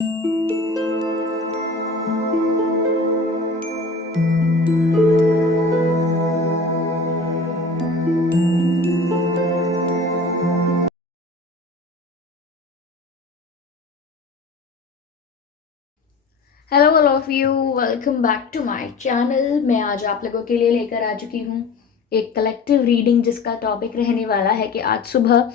Hello all of you, welcome back to my channel. मैं आज आप लोगों के लिए लेकर आ चुकी हूँ एक कलेक्टिव रीडिंग, जिसका टॉपिक रहने वाला है कि आज सुबह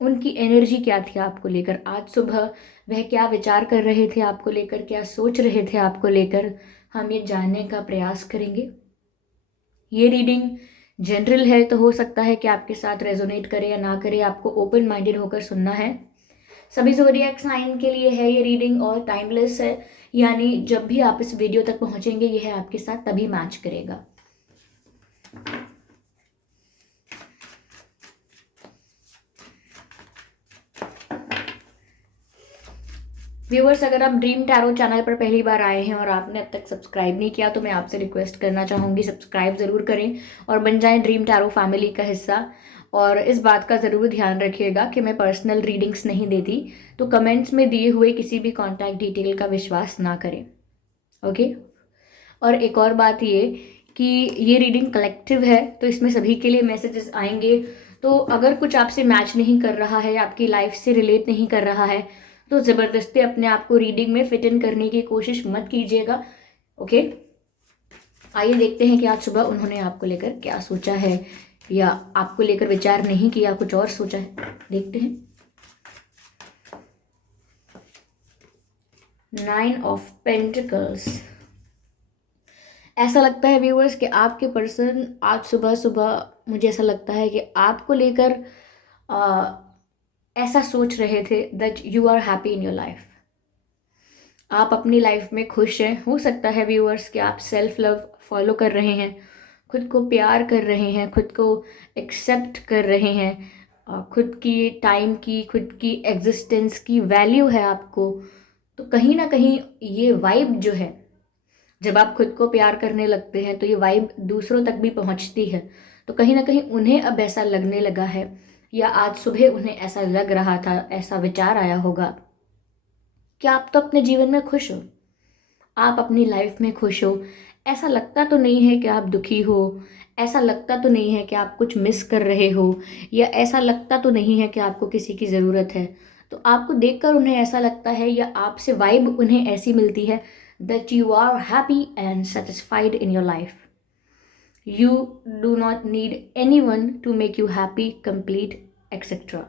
उनकी एनर्जी क्या थी आपको लेकर। आज सुबह वह क्या विचार कर रहे थे आपको लेकर, क्या सोच रहे थे आपको लेकर, हम ये जानने का प्रयास करेंगे। ये रीडिंग जनरल है, तो हो सकता है कि आपके साथ रेजोनेट करे या ना करे। आपको ओपन माइंडेड होकर सुनना है। सभी ज़ोडिएक साइन के लिए है ये रीडिंग और टाइमलेस है, यानी जब भी आप इस वीडियो तक पहुंचेंगे यह आपके साथ तभी मैच करेगा। व्यूअर्स, अगर आप ड्रीम टैरो चैनल पर पहली बार आए हैं और आपने अब तक सब्सक्राइब नहीं किया तो मैं आपसे रिक्वेस्ट करना चाहूँगी, सब्सक्राइब ज़रूर करें और बन जाएं ड्रीम टैरो फैमिली का हिस्सा। और इस बात का ज़रूर ध्यान रखिएगा कि मैं पर्सनल रीडिंग्स नहीं देती, तो कमेंट्स में दिए हुए किसी भी कॉन्टैक्ट डिटेल का विश्वास ना करें। ओके। और एक और बात ये कि ये रीडिंग कलेक्टिव है, तो इसमें सभी के लिए मैसेजेस आएंगे। तो अगर कुछ आपसे मैच नहीं कर रहा है, आपकी लाइफ से रिलेट नहीं कर रहा है, तो ज़बरदस्ती अपने आप को रीडिंग में फिट इन करने की कोशिश मत कीजिएगा। ओके। आइए देखते हैं कि आज सुबह उन्होंने आपको लेकर क्या सोचा है, या आपको लेकर विचार नहीं किया, कुछ और सोचा है। देखते हैं। 9 ऑफ पेंटिकल्स। ऐसा लगता है व्यूअर्स कि आपके पर्सन आज सुबह सुबह, मुझे ऐसा लगता है कि आपको लेकर ऐसा सोच रहे थे that you are happy in your life. आप अपनी लाइफ में खुश हैं। हो सकता है व्यूअर्स कि आप सेल्फ लव फॉलो कर रहे हैं, खुद को प्यार कर रहे हैं, खुद को एक्सेप्ट कर रहे हैं, खुद की टाइम की, खुद की एग्जिस्टेंस की वैल्यू है आपको। तो कहीं ना कहीं ये वाइब जो है, जब आप खुद को प्यार करने लगते हैं तो ये वाइब दूसरों तक भी पहुंचती है। तो कहीं ना कहीं उन्हें अब ऐसा लगने लगा है, या आज सुबह उन्हें ऐसा लग रहा था, ऐसा विचार आया होगा कि आप तो अपने जीवन में खुश हो, आप अपनी लाइफ में खुश हो। ऐसा लगता तो नहीं है कि आप दुखी हो, ऐसा लगता तो नहीं है कि आप कुछ मिस कर रहे हो, या ऐसा लगता तो नहीं है कि आपको किसी की ज़रूरत है। तो आपको देखकर उन्हें ऐसा लगता है, या आपसे वाइब उन्हें ऐसी मिलती है that you are happy and satisfied in your life. You do not need anyone to make you happy, complete, etcetera.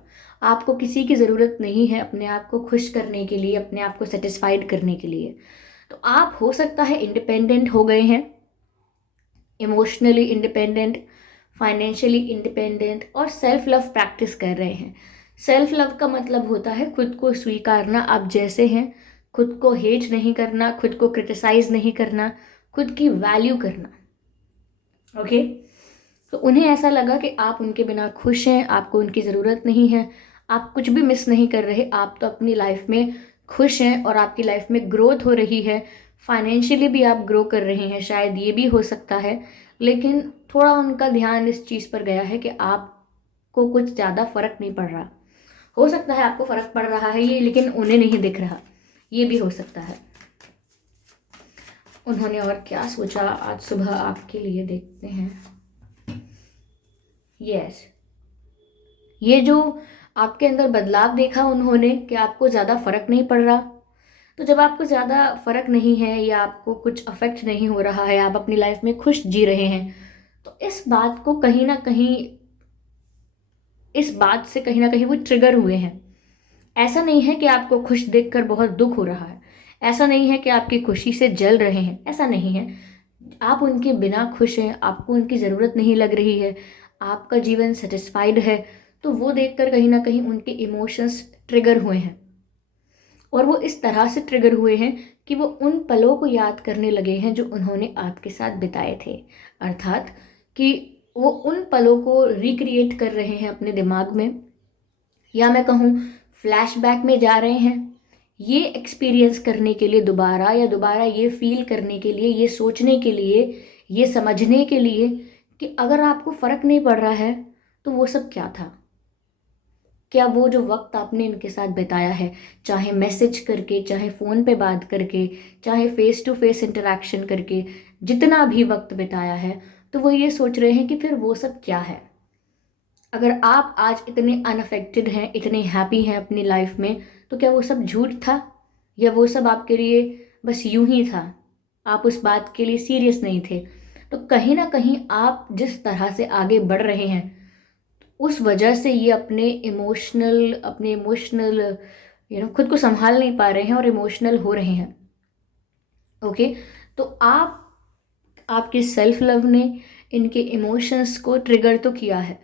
आपको किसी की ज़रूरत नहीं है अपने आप को खुश करने के लिए, अपने आप को सेटिस्फाइड करने के लिए। तो आप हो सकता है इंडिपेंडेंट हो गए हैं, इमोशनली इंडिपेंडेंट, फाइनेंशियली इंडिपेंडेंट, और सेल्फ लव प्रैक्टिस कर रहे हैं। सेल्फ लव का मतलब होता है खुद को स्वीकारना, आप जैसे हैं, खुद को हेट नहीं करना, खुद को क्रिटिसाइज नहीं करना, खुद की वैल्यू करना। ओके। तो उन्हें ऐसा लगा कि आप उनके बिना खुश हैं, आपको उनकी ज़रूरत नहीं है, आप कुछ भी मिस नहीं कर रहे, आप तो अपनी लाइफ में खुश हैं और आपकी लाइफ में ग्रोथ हो रही है। फाइनेंशियली भी आप ग्रो कर रहे हैं, शायद ये भी हो सकता है। लेकिन थोड़ा उनका ध्यान इस चीज़ पर गया है कि आपको कुछ ज़्यादा फर्क नहीं पड़ रहा। हो सकता है आपको फर्क पड़ रहा है ये, लेकिन उन्हें नहीं दिख रहा, ये भी हो सकता है। उन्होंने और क्या सोचा आज सुबह आपके लिए, देखते हैं। यस, ये जो आपके अंदर बदलाव देखा उन्होंने कि आपको ज़्यादा फर्क नहीं पड़ रहा। तो जब आपको ज़्यादा फर्क नहीं है, या आपको कुछ अफेक्ट नहीं हो रहा है, आप अपनी लाइफ में खुश जी रहे हैं, तो इस बात को कहीं ना कहीं, इस बात से कहीं ना कहीं वो ट्रिगर हुए हैं। ऐसा नहीं है कि आपको खुश देखकर बहुत दुख हो रहा है, ऐसा नहीं है कि आपकी खुशी से जल रहे हैं, ऐसा नहीं है। आप उनके बिना खुश हैं, आपको उनकी ज़रूरत नहीं लग रही है, आपका जीवन सेटिस्फाइड है। तो वो देखकर कहीं ना कहीं उनके इमोशंस ट्रिगर हुए हैं, और वो इस तरह से ट्रिगर हुए हैं कि वो उन पलों को याद करने लगे हैं जो उन्होंने आपके साथ बिताए थे। अर्थात कि वो उन पलों को रिक्रिएट कर रहे हैं अपने दिमाग में, या मैं कहूँ फ्लैशबैक में जा रहे हैं, ये एक्सपीरियंस करने के लिए दोबारा, या दोबारा ये फील करने के लिए, ये सोचने के लिए, ये समझने के लिए कि अगर आपको फ़र्क नहीं पड़ रहा है तो वो सब क्या था। क्या वो जो वक्त आपने इनके साथ बिताया है, चाहे मैसेज करके, चाहे फ़ोन पे बात करके, चाहे फेस टू फेस इंटरेक्शन करके, जितना भी वक्त बिताया है, तो वो ये सोच रहे हैं कि फिर वो सब क्या है। अगर आप आज इतने अनअफेक्टेड हैं, इतने हैप्पी हैं अपनी लाइफ में, तो क्या वो सब झूठ था, या वो सब आपके लिए बस यूं ही था, आप उस बात के लिए सीरियस नहीं थे। तो कहीं ना कहीं आप जिस तरह से आगे बढ़ रहे हैं, उस वजह से ये अपने इमोशनल खुद को संभाल नहीं पा रहे हैं और इमोशनल हो रहे हैं। ओके, तो आपके सेल्फ लव ने इनके इमोशंस को ट्रिगर तो किया है।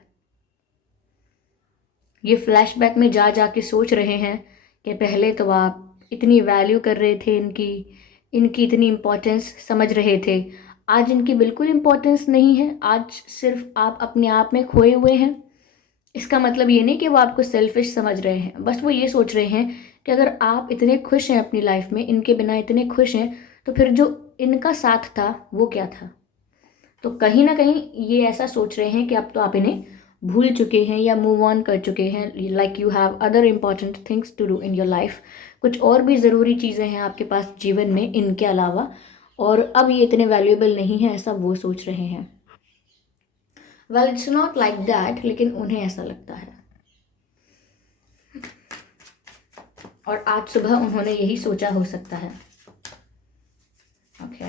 ये फ्लैशबैक में जा जा के सोच रहे हैं कि पहले तो आप इतनी वैल्यू कर रहे थे इनकी, इनकी इतनी इम्पोर्टेंस समझ रहे थे, आज इनकी बिल्कुल इम्पोर्टेंस नहीं है, आज सिर्फ आप अपने आप में खोए हुए हैं। इसका मतलब ये नहीं कि वो आपको सेल्फिश समझ रहे हैं, बस वो ये सोच रहे हैं कि अगर आप इतने खुश हैं अपनी लाइफ में, इनके बिना इतने खुश हैं, तो फिर जो इनका साथ था वो क्या था। तो कहीं ना कहीं ये ऐसा सोच रहे हैं कि अब तो आप इन्हें भूल चुके हैं या मूव ऑन कर चुके हैं, like you have other important things to do in your life. कुछ और भी ज़रूरी चीज़ें हैं आपके पास जीवन में इनके अलावा, और अब ये इतने वैल्यूएबल नहीं है, ऐसा वो सोच रहे हैं। Well, it's not like that, लेकिन उन्हें ऐसा लगता है। और आज सुबह उन्होंने यही सोचा हो सकता है। Okay,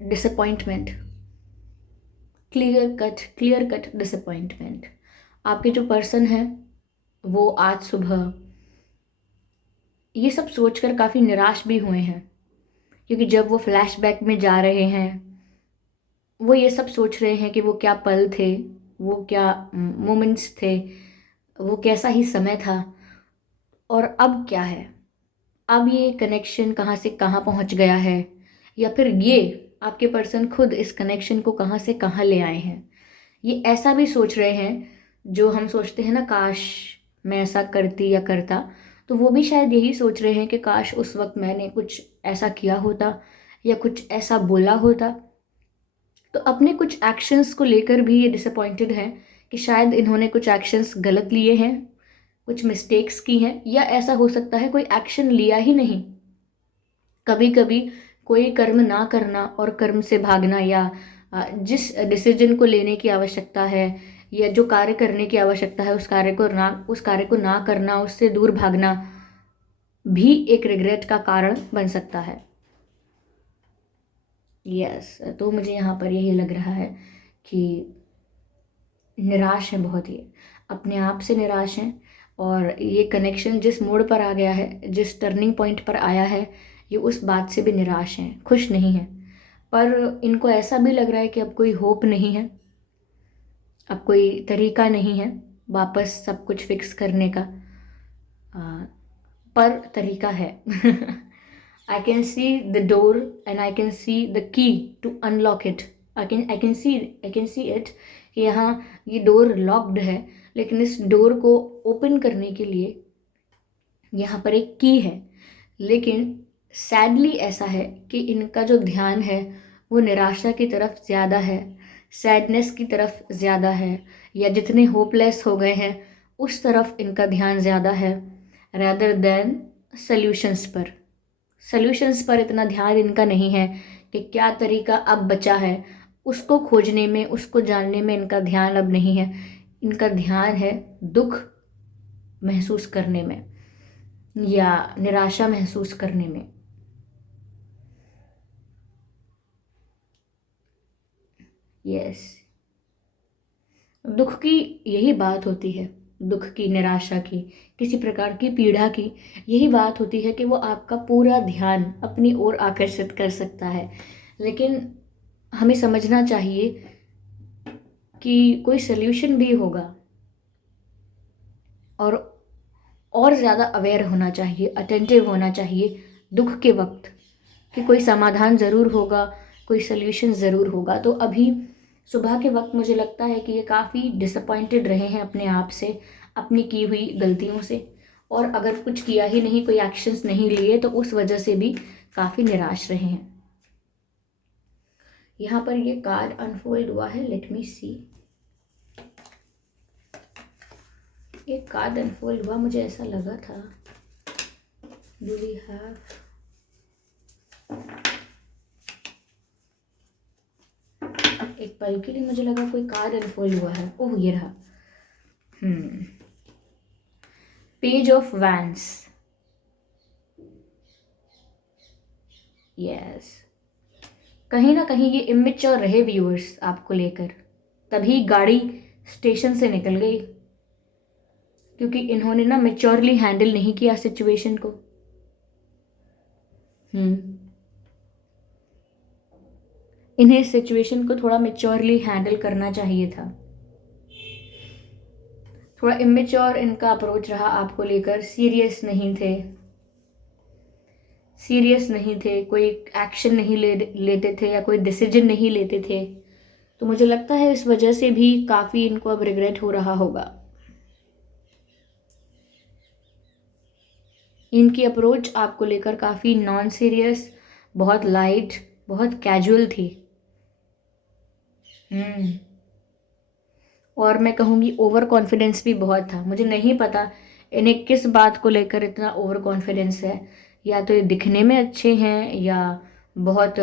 disappointment, clear cut disappointment. आपके जो पर्सन है वो आज सुबह ये सब सोचकर काफ़ी निराश भी हुए हैं, क्योंकि जब वो फ्लैशबैक में जा रहे हैं, वो ये सब सोच रहे हैं कि वो क्या पल थे, वो क्या मोमेंट्स थे, वो कैसा ही समय था, और अब क्या है। अब ये कनेक्शन कहाँ से कहाँ पहुँच गया है, या फिर ये आपके पर्सन खुद इस कनेक्शन को कहाँ से कहाँ ले आए हैं। ये ऐसा भी सोच रहे हैं, जो हम सोचते हैं ना, काश मैं ऐसा करती या करता, तो वो भी शायद यही सोच रहे हैं कि काश उस वक्त मैंने कुछ ऐसा किया होता या कुछ ऐसा बोला होता। तो अपने कुछ एक्शंस को लेकर भी ये डिसअपॉइंटेड हैं कि शायद इन्होंने कुछ एक्शंस गलत लिए हैं, कुछ मिस्टेक्स की हैं, या ऐसा हो सकता है कोई एक्शन लिया ही नहीं। कभी कभी कोई कर्म ना करना और कर्म से भागना, या जिस डिसीजन को लेने की आवश्यकता है या जो कार्य करने की आवश्यकता है उस कार्य को ना करना, उससे दूर भागना भी एक रिग्रेट का कारण बन सकता है। यस, तो मुझे यहाँ पर यही लग रहा है कि निराश है, बहुत ही अपने आप से निराश हैं। और ये कनेक्शन जिस मोड़ पर आ गया है, जिस टर्निंग पॉइंट पर आया है, ये उस बात से भी निराश हैं, खुश नहीं हैं। पर इनको ऐसा भी लग रहा है कि अब कोई होप नहीं है, अब कोई तरीका नहीं है वापस सब कुछ फिक्स करने का। आ, पर तरीका है। I can see the door and I can see the key to unlock it. I can see it कि यहाँ ये डोर लॉक्ड है, लेकिन इस डोर को ओपन करने के लिए यहाँ पर एक की है। लेकिन सैडली ऐसा है कि इनका जो ध्यान है वो निराशा की तरफ ज़्यादा है, सैडनेस की तरफ ज़्यादा है, या जितने होपलेस हो गए हैं उस तरफ इनका ध्यान ज़्यादा है, रैदर देन सल्यूशंस पर इतना ध्यान इनका नहीं है कि क्या तरीका अब बचा है। उसको खोजने में, उसको जानने में इनका ध्यान अब नहीं है। इनका ध्यान है दुख महसूस करने में या निराशा महसूस करने में। यस, दुख की यही बात होती है, दुख की, निराशा की, किसी प्रकार की पीड़ा की यही बात होती है कि वो आपका पूरा ध्यान अपनी ओर आकर्षित कर सकता है। लेकिन हमें समझना चाहिए कि कोई सल्यूशन भी होगा, और ज़्यादा अवेयर होना चाहिए, अटेंटिव होना चाहिए दुख के वक्त, कि कोई समाधान ज़रूर होगा, कोई सल्यूशन ज़रूर होगा। तो अभी सुबह के वक्त मुझे लगता है कि ये काफ़ी डिसअपॉइंटेड रहे हैं अपने आप से, अपनी की हुई गलतियों से, और अगर कुछ किया ही नहीं, कोई एक्शंस नहीं लिए, तो उस वजह से भी काफ़ी निराश रहे हैं। यहाँ पर ये कार्ड अनफोल्ड हुआ है, लेट मी सी। एक कार्ड अनफोल्ड हुआ, मुझे ऐसा लगा था। डू वी हैव, एक पल के लिए मुझे लगा कोई कार्ड अनफोल्ड हुआ है। ओह ये रहा। Page of vents, yes. कहीं ना कहीं ये इमेच्योर रहे व्यूअर्स आपको लेकर, तभी गाड़ी स्टेशन से निकल गई, क्योंकि इन्होंने ना मेच्योरली हैंडल नहीं किया सिचुएशन को। इन्हें सिचुएशन को थोड़ा मेच्योरली हैंडल करना चाहिए था। थोड़ा इमेच्योर इनका अप्रोच रहा आपको लेकर, सीरियस नहीं थे, कोई एक्शन नहीं लेते थे या कोई डिसीजन नहीं लेते थे। तो मुझे लगता है इस वजह से भी काफ़ी इनको अब रिग्रेट हो रहा होगा। इनकी अप्रोच आपको लेकर काफ़ी नॉन सीरियस, बहुत लाइट, बहुत कैजुअल थी। और मैं कहूँगी ओवर कॉन्फिडेंस भी बहुत था। मुझे नहीं पता इन्हें किस बात को लेकर इतना ओवर कॉन्फिडेंस है, या तो ये दिखने में अच्छे हैं या बहुत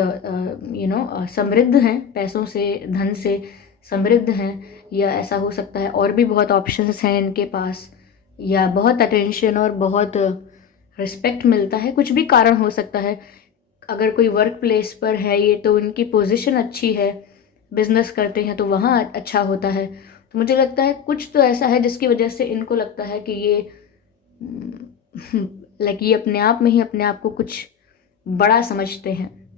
समृद्ध हैं, पैसों से, धन से समृद्ध हैं, या ऐसा हो सकता है और भी बहुत ऑप्शंस हैं इनके पास, या बहुत अटेंशन और बहुत रिस्पेक्ट मिलता है, कुछ भी कारण हो सकता है। अगर कोई वर्क प्लेस पर है ये, तो उनकी पोजीशन अच्छी है, बिजनेस करते हैं तो वहाँ अच्छा होता है। तो मुझे लगता है कुछ तो ऐसा है जिसकी वजह से इनको लगता है कि ये लाइक ये अपने आप में ही अपने आप को कुछ बड़ा समझते हैं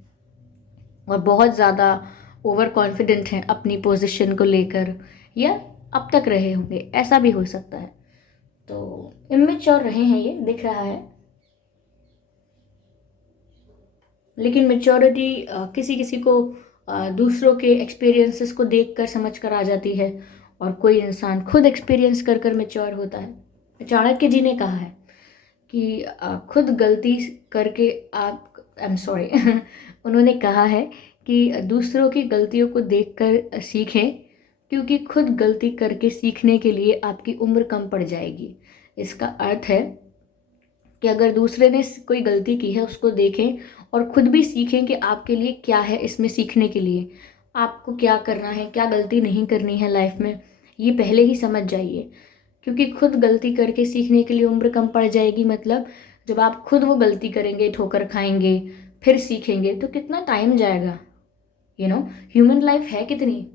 और बहुत ज़्यादा ओवर कॉन्फिडेंट हैं अपनी पोजीशन को लेकर, या अब तक रहे होंगे, ऐसा भी हो सकता है। तो इमेच्योर रहे हैं ये, दिख रहा है। लेकिन मेच्योरिटी किसी किसी को दूसरों के एक्सपीरियंसेस को देखकर समझ कर आ जाती है, और कोई इंसान खुद एक्सपीरियंस कर कर मेच्योर होता है। चाणक्य जी ने कहा है कि खुद गलती करके आप, आई एम सॉरी उन्होंने कहा है कि दूसरों की गलतियों को देखकर सीखें, क्योंकि खुद गलती करके सीखने के लिए आपकी उम्र कम पड़ जाएगी। इसका अर्थ है कि अगर दूसरे ने कोई गलती की है उसको देखें और खुद भी सीखें कि आपके लिए क्या है इसमें सीखने के लिए, आपको क्या करना है, क्या गलती नहीं करनी है लाइफ में, ये पहले ही समझ जाइए। क्योंकि खुद गलती करके सीखने के लिए उम्र कम पड़ जाएगी, मतलब जब आप खुद वो गलती करेंगे, ठोकर खाएंगे, फिर सीखेंगे, तो कितना टाइम जाएगा। ह्यूमन लाइफ है कितनी,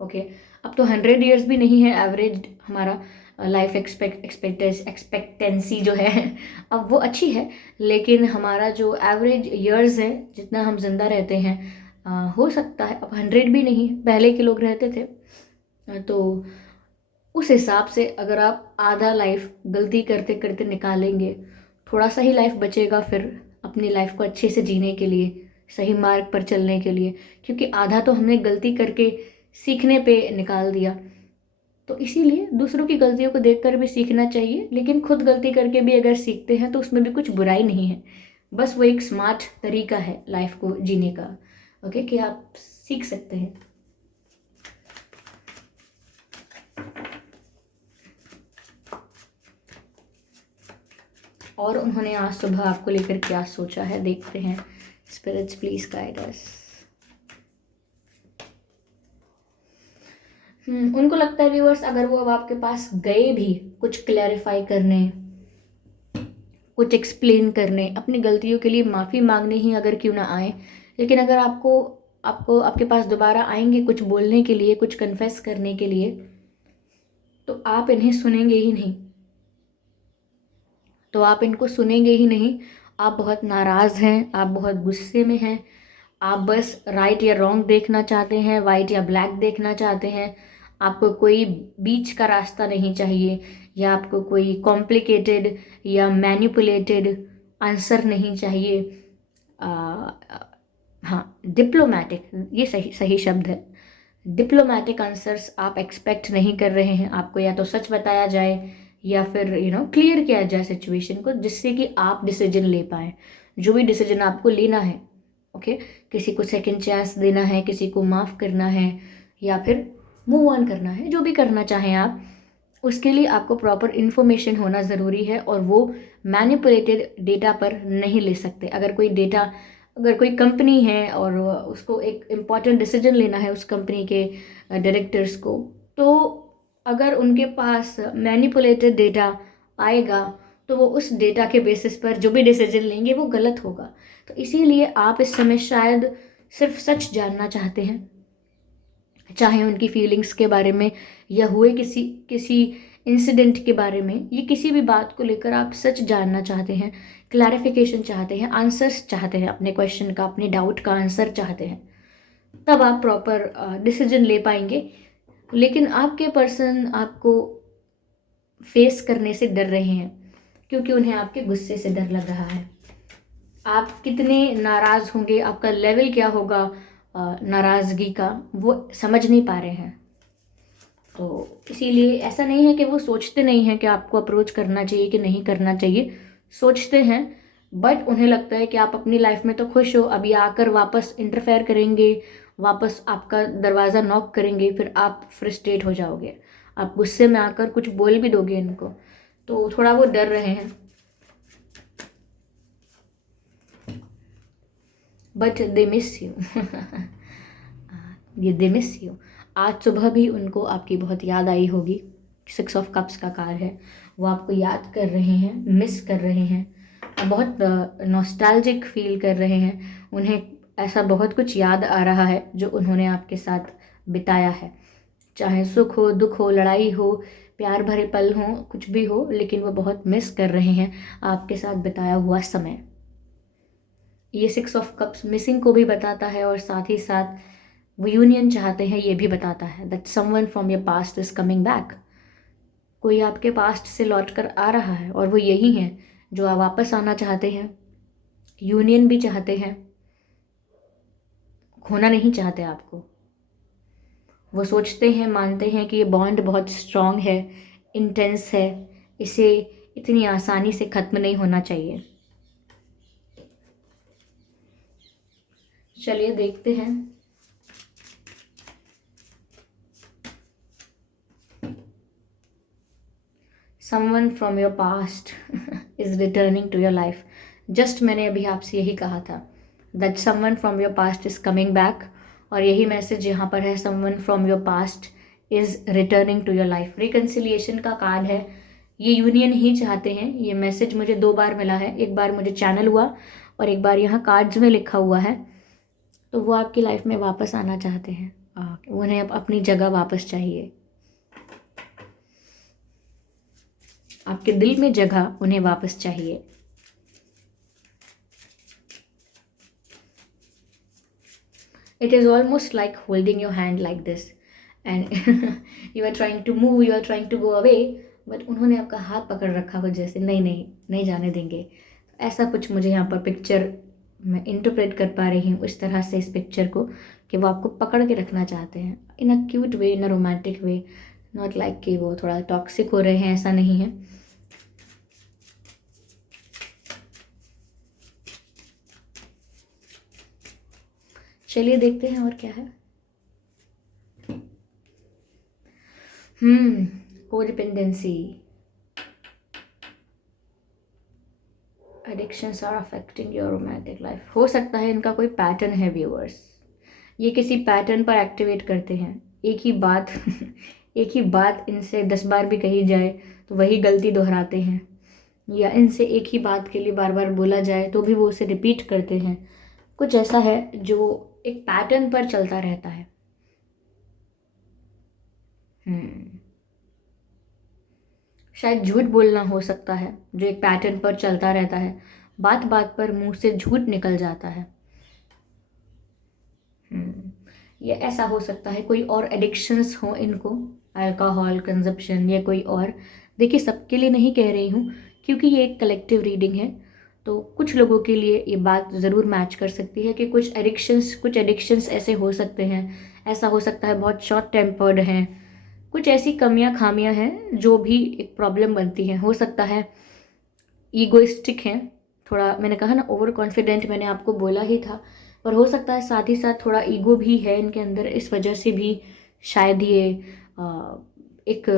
ओके अब तो 100 ईयर्स भी नहीं है एवरेज हमारा लाइफ एक्सपेक्टेंसी जो है अब वो अच्छी है, लेकिन हमारा जो एवरेज ईयर्स है, जितना हम जिंदा रहते हैं, हो सकता है अब 100 भी नहीं, पहले के लोग रहते थे। तो उस हिसाब से अगर आप आधा लाइफ गलती करते करते निकालेंगे, थोड़ा सा ही लाइफ बचेगा फिर अपनी लाइफ को अच्छे से जीने के लिए, सही मार्ग पर चलने के लिए, क्योंकि आधा तो हमने गलती करके सीखने पे निकाल दिया। तो इसीलिए दूसरों की गलतियों को देखकर भी सीखना चाहिए, लेकिन खुद गलती करके भी अगर सीखते हैं तो उसमें भी कुछ बुराई नहीं है। बस वो एक स्मार्ट तरीका है लाइफ को जीने का, ओके, कि आप सीख सकते हैं। और उन्होंने आज सुबह आपको लेकर क्या सोचा है, देखते हैं। Spirits please guide us. उनको लगता है व्यूअर्स, अगर वो अब आपके पास गए भी कुछ क्लैरिफाई करने, कुछ एक्सप्लेन करने, अपनी गलतियों के लिए माफ़ी मांगने ही अगर क्यों ना आए, लेकिन अगर आपको आपको आपके पास दोबारा आएंगे कुछ बोलने के लिए, कुछ कन्फेस करने के लिए, तो आप इन्हें सुनेंगे ही नहीं, आप बहुत नाराज़ हैं, आप बहुत गुस्से में हैं, आप बस राइट या रॉन्ग देखना चाहते हैं, वाइट या ब्लैक देखना चाहते हैं, आपको कोई बीच का रास्ता नहीं चाहिए, या आपको कोई कॉम्प्लिकेटेड या मैनिपुलेटेड आंसर नहीं चाहिए। हाँ, डिप्लोमेटिक, ये सही सही शब्द है, डिप्लोमेटिक आंसर्स आप एक्सपेक्ट नहीं कर रहे हैं। आपको या तो सच बताया जाए या फिर क्लियर किया जाए सिचुएशन को, जिससे कि आप डिसीजन ले पाएँ, जो भी डिसीजन आपको लेना है, ओके, किसी को सेकंड चांस देना है, किसी को माफ़ करना है, या फिर मूव ऑन करना है, जो भी करना चाहें आप, उसके लिए आपको प्रॉपर इन्फॉर्मेशन होना ज़रूरी है, और वो मैनिपुलेटेड डेटा पर नहीं ले सकते। अगर कोई कंपनी है और उसको एक इम्पॉर्टेंट डिसीजन लेना है उस कंपनी के डायरेक्टर्स को, तो अगर उनके पास मैनिपुलेटेड डेटा आएगा तो वो उस डेटा के बेसिस पर जो भी डिसीजन लेंगे वो गलत होगा। तो इसीलिए आप इस समय शायद सिर्फ सच जानना चाहते हैं, चाहे उनकी फीलिंग्स के बारे में या हुए किसी किसी इंसिडेंट के बारे में, ये किसी भी बात को लेकर आप सच जानना चाहते हैं, क्लैरिफिकेशन चाहते हैं, आंसर्स चाहते हैं, अपने क्वेश्चन का, अपने डाउट का आंसर चाहते हैं, तब आप प्रॉपर डिसीजन ले पाएंगे। लेकिन आपके पर्सन आपको फेस करने से डर रहे हैं, क्योंकि उन्हें आपके गुस्से से डर लग रहा है। आप कितने नाराज़ होंगे, आपका लेवल क्या होगा नाराज़गी का, वो समझ नहीं पा रहे हैं। तो इसीलिए ऐसा नहीं है कि वो सोचते नहीं हैं कि आपको अप्रोच करना चाहिए कि नहीं करना चाहिए, सोचते हैं, बट उन्हें लगता है कि आप अपनी लाइफ में तो खुश हो, अभी आकर वापस इंटरफेयर करेंगे, वापस आपका दरवाज़ा नॉक करेंगे, फिर आप फ्रस्ट्रेट हो जाओगे, आप गुस्से में आकर कुछ बोल भी दोगे इनको, तो थोड़ा वो डर रहे हैं। बट दे मिस यू ये दे मिस यू। आज सुबह भी उनको आपकी बहुत याद आई होगी। 6 ऑफ कप्स का कार्ड है, वो आपको याद कर रहे हैं, मिस कर रहे हैं, बहुत नॉस्टैल्जिक फील कर रहे हैं। उन्हें ऐसा बहुत कुछ याद आ रहा है जो उन्होंने आपके साथ बिताया है, चाहे सुख हो, दुख हो, लड़ाई हो, प्यार भरे पल हो, कुछ भी हो, लेकिन वो बहुत मिस कर रहे हैं आपके साथ बिताया हुआ समय। ये 6 ऑफ कप्स मिसिंग को भी बताता है, और साथ ही साथ वो यूनियन चाहते हैं ये भी बताता है, that someone from your past is coming back. कोई आपके पास्ट से लौट कर आ रहा है, और वो यही है जो आप वापस आना चाहते हैं, यूनियन भी चाहते हैं, खोना नहीं चाहते आपको। वो सोचते हैं, मानते हैं कि ये बॉन्ड बहुत स्ट्रॉन्ग है, इंटेंस है, इसे इतनी आसानी से ख़त्म नहीं होना चाहिए। चलिए देखते हैं। Someone from your past is returning to your life. Just मैंने अभी आपसे यही कहा था, that someone from your past is coming back, और यही मैसेज यहाँ पर है, someone from your past is returning to your life. Reconciliation का कार्ड है, ये यूनियन ही चाहते हैं। ये मैसेज मुझे 2 बार मिला है, एक बार मुझे चैनल हुआ और एक बार यहाँ कार्ड्स में लिखा हुआ है। तो वो आपकी लाइफ में वापस आना चाहते हैं, उन्हें अपनी जगह वापस चाहिए, आपके दिल में जगह उन्हें वापस चाहिए। It is almost like holding your hand like this and you are trying to move, you are trying to go away, but उन्होंने आपका हाथ पकड़ रखा हो, जैसे नहीं नहीं नहीं जाने देंगे। ऐसा कुछ मुझे यहाँ पर पिक्चर मैं इंटरप्रेट कर पा रही हूँ इस तरह से इस पिक्चर को, कि वो आपको पकड़ के रखना चाहते हैं in a cute way, in a romantic way, not like कि वो थोड़ा टॉक्सिक हो रहे हैं, ऐसा नहीं है। चलिए देखते हैं और क्या है। Codependency, addictions are affecting your romantic life. हो सकता है इनका कोई पैटर्न है व्यूअर्स, ये किसी पैटर्न पर एक्टिवेट करते हैं। एक ही बात एक ही बात इनसे 10 बार भी कही जाए तो वही गलती दोहराते हैं, या इनसे एक ही बात के लिए बार बार बोला जाए तो भी वो उसे रिपीट करते हैं। कुछ ऐसा है जो एक पैटर्न पर चलता रहता है। शायद झूठ बोलना हो सकता है, जो एक पैटर्न पर चलता रहता है, बात बात पर मुंह से झूठ निकल जाता है। ये ऐसा हो सकता है कोई और एडिक्शंस हो इनको, अल्कोहल कंजप्शन या कोई और। देखिए सबके लिए नहीं कह रही हूँ, क्योंकि ये एक कलेक्टिव रीडिंग है, तो कुछ लोगों के लिए ये बात ज़रूर मैच कर सकती है कि कुछ एडिक्शंस ऐसे हो सकते हैं। ऐसा हो सकता है बहुत शॉर्ट टेम्पर्ड हैं, कुछ ऐसी कमियां खामियां हैं जो भी एक प्रॉब्लम बनती हैं। हो सकता है ईगोइस्टिक हैं थोड़ा, मैंने कहा ना ओवर कॉन्फिडेंट, मैंने आपको बोला ही था, और हो सकता है साथ ही साथ थोड़ा ईगो भी है इनके अंदर, इस वजह से भी शायद ये एक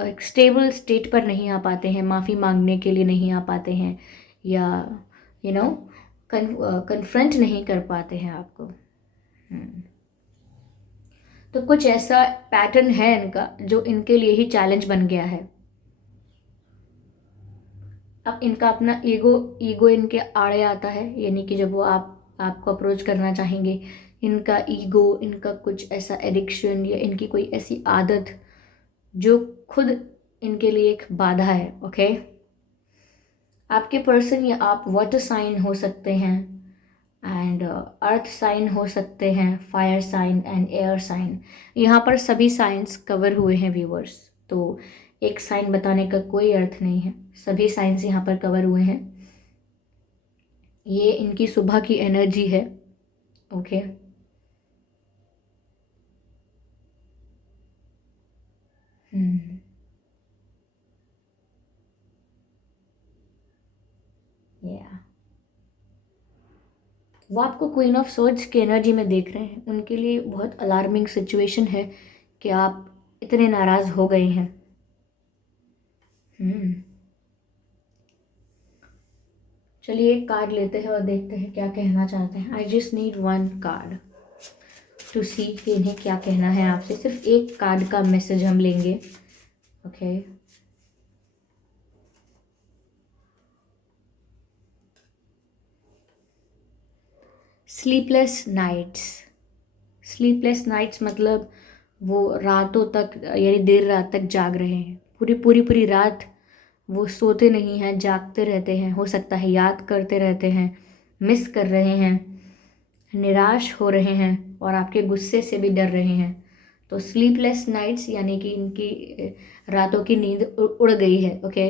एक स्टेबल स्टेट पर नहीं आ पाते हैं, माफ़ी मांगने के लिए नहीं आ पाते हैं, या यू नो कन्फ्रंट नहीं कर पाते हैं आपको। तो कुछ ऐसा पैटर्न है इनका जो इनके लिए ही चैलेंज बन गया है। अब इनका अपना ईगो ईगो इनके आड़े आता है, यानी कि जब वो आपको अप्रोच करना चाहेंगे, इनका ईगो, इनका कुछ ऐसा एडिक्शन या इनकी कोई ऐसी आदत जो खुद इनके लिए एक बाधा है। ओके, आपके पर्सन या आप वाटर साइन हो सकते हैं, एंड अर्थ साइन हो सकते हैं, fire sign and air sign. यहाँ पर सभी साइंस कवर हुए हैं व्यूअर्स, तो एक साइन बताने का कोई अर्थ नहीं है, सभी साइंस यहाँ पर कवर हुए हैं। ये इनकी सुबह की एनर्जी है। ओके, या वो आपको क्वीन ऑफ सोर्ड्स की एनर्जी में देख रहे हैं। उनके लिए बहुत अलार्मिंग सिचुएशन है कि आप इतने नाराज़ हो गए हैं। चलिए एक कार्ड लेते हैं और देखते हैं क्या कहना चाहते हैं। I just need one card to see कि इन्हें क्या कहना है आपसे। सिर्फ एक कार्ड का मैसेज हम लेंगे। Okay, sleepless nights. Sleepless nights मतलब वो रातों तक, यानी देर रात तक जाग रहे हैं, पूरी पूरी पूरी रात वो सोते नहीं हैं, जागते रहते हैं। हो सकता है याद करते रहते हैं, मिस कर रहे हैं, निराश हो रहे हैं और आपके गुस्से से भी डर रहे हैं। तो स्लीपलेस नाइट्स यानी कि इनकी रातों की नींद उड़ गई है। ओके,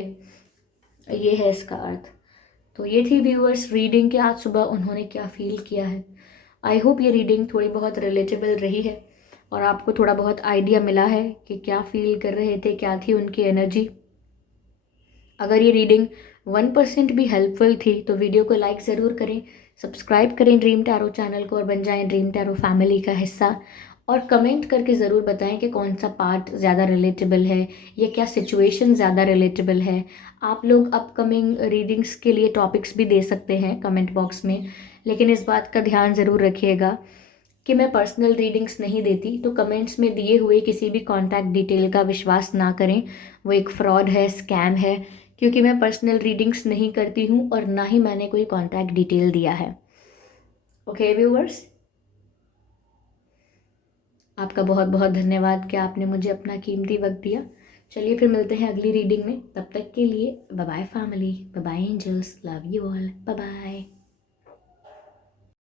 ये है इसका अर्थ। तो ये थी व्यूअर्स रीडिंग कि आज सुबह उन्होंने क्या फील किया है। आई होप ये रीडिंग थोड़ी बहुत रिलेटेबल रही है और आपको थोड़ा बहुत आइडिया मिला है कि क्या फील कर रहे थे, क्या थी उनकी एनर्जी। अगर ये रीडिंग 1% भी हेल्पफुल थी तो वीडियो को लाइक ज़रूर करें, सब्सक्राइब करें ड्रीम टैरो चैनल को और बन जाएं ड्रीम टैरो फैमिली का हिस्सा। और कमेंट करके ज़रूर बताएं कि कौन सा पार्ट ज़्यादा रिलेटेबल है या क्या सिचुएशन ज़्यादा रिलेटेबल है। आप लोग अपकमिंग रीडिंग्स के लिए टॉपिक्स भी दे सकते हैं कमेंट बॉक्स में, लेकिन इस बात का ध्यान ज़रूर रखिएगा कि मैं पर्सनल रीडिंग्स नहीं देती, तो कमेंट्स में दिए हुए किसी भी कॉन्टैक्ट डिटेल का विश्वास ना करें, वो एक फ्रॉड है, स्कैम है, क्योंकि मैं पर्सनल रीडिंग्स नहीं करती हूँ और ना ही मैंने कोई कॉन्टैक्ट डिटेल दिया है। ओके व्यूअर्स, आपका बहुत बहुत धन्यवाद कि आपने मुझे अपना कीमती वक्त दिया। चलिए फिर मिलते हैं अगली रीडिंग में, तब तक के लिए bye bye family, bye bye angels, love you all, bye bye.